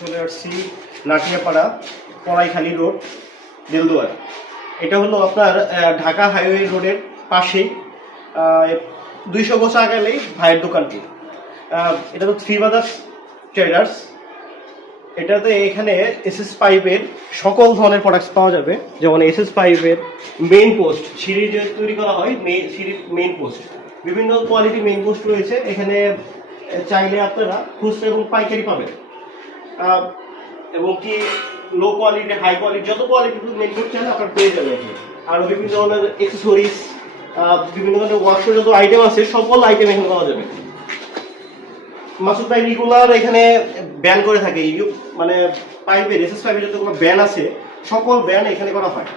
চলে আসছি লাঠিয়াপাড়া পড়াইখালী রোড দেলদুয়ার। এটা হলো আপনার ঢাকা হাইওয়ে রোডের পাশেই 200 গজ আগালেই ভাইয়ের দোকানটি। এটা তো থ্রি ব্রাদার্স ট্রেডার্স। এটাতে এখানে এসএস পাইপের সকল ধরনের প্রোডাক্টস পাওয়া যাবে, যেমন এসএস পাইপের মেইন পোস্ট, সিঁড়ি যে তৈরি করা হয় সিঁড়ির মেইন পোস্ট, বিভিন্ন কোয়ালিটি মেইন পোস্ট রয়েছে এখানে। চাইলে আপনারা খুচরা এবং পাইকারি পাবেন, এবং কি লো কোয়ালিটি হাই কোয়ালিটি যত কোয়ালিটি মেইন পোস্ট চাইলে আপনারা পেয়ে যাবেন এখানে। আরও বিভিন্ন ধরনের অ্যাক্সেসরিজ, বিভিন্ন ধরনের ওয়ার্কশপ যত আইটেম আছে সকল আইটেম এখানে পাওয়া যাবে। মাসুদ ভাই রেগুলার এখানে ব্যান করে থাকে, মানে পাইপের এসএস পাইপের যতগুলো ব্যান আছে সকল ব্যান এখানে করা হয়।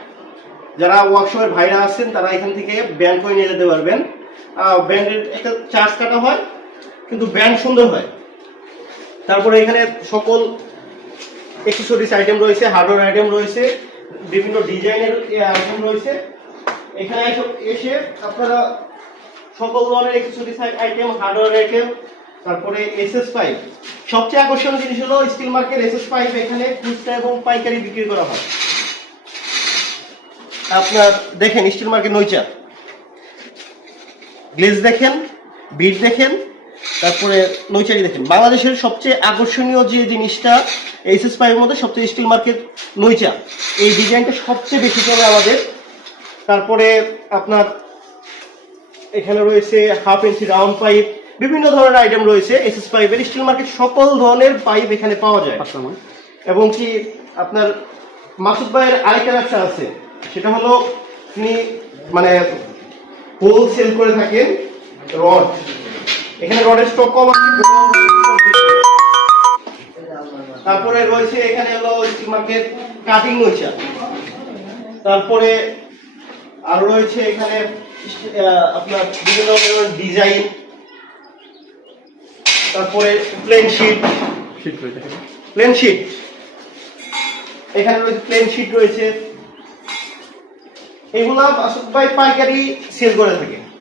যারা ওয়ার্কশপের ভাইরা আছেন তারা এখান থেকে ব্যান করে নিয়ে যেতে পারবেন। ব্যান্ডের একটা চার্জ কাটা হয়, কিন্তু ব্যান্ড সুন্দর হয়। তারপরে এখানে সকল অ্যাক্সেসরিজ আইটেম রয়েছে, হার্ডওয়্যার আইটেম রয়েছে, বিভিন্ন ডিজাইনের আইটেম রয়েছে। এখানে এসে আপনারা সকল ধরনের অ্যাক্সেসরিজ আইটেম, হার্ডওয়্যার আইটেম, তারপরে এসএস পাইপ। সবচেয়ে আকর্ষণীয় জিনিস হলো স্টিল মার্কেট এসএস পাইপ এখানে খুচরা এবং পাইকারি বিক্রি করা হয়। আপনার দেখেন স্টিল মার্কেট নইচা গ্লেজ দেখেন, বিট দেখেন, তারপরে নইচারি দেখেন। বাংলাদেশের সবচেয়ে আকর্ষণীয় যে জিনিসটা এসএস পাইপের মধ্যে সবচেয়ে স্টিল মার্কেট নইচা, এই ডিজাইনটা সবচেয়ে বেশি চলে আমাদের। তারপরে আপনার এখানে রয়েছে হাফ ইঞ্চি রাউন্ড পাইপ, বিভিন্ন ধরনের আইটেম রয়েছে এসএস পাইপের। স্টিল মার্কেট সকল ধরনের পাইপ এখানে পাওয়া যায়। এবং কি আপনার মাসুদ ভাইয়ের আরেকটা ব্যবসা আছে, সেটা হলো তিনি মানে হোলসেল করে থাকেন রড। এখানে রডের স্টক কম আছে। তারপরে রয়েছে এখানে হলো স্টিল মার্কেট কাটিং নইচা। তারপরে আরো রয়েছে এখানে আপনার বিভিন্ন ধরনের ডিজাইন। তারপরে প্লেন শিট রয়েছে, প্লেন শিট এখানে রয়েছে, প্লেন শিট রয়েছে। এগুলা মাসুদ ভাই পাইকারি সেল করে থাকে।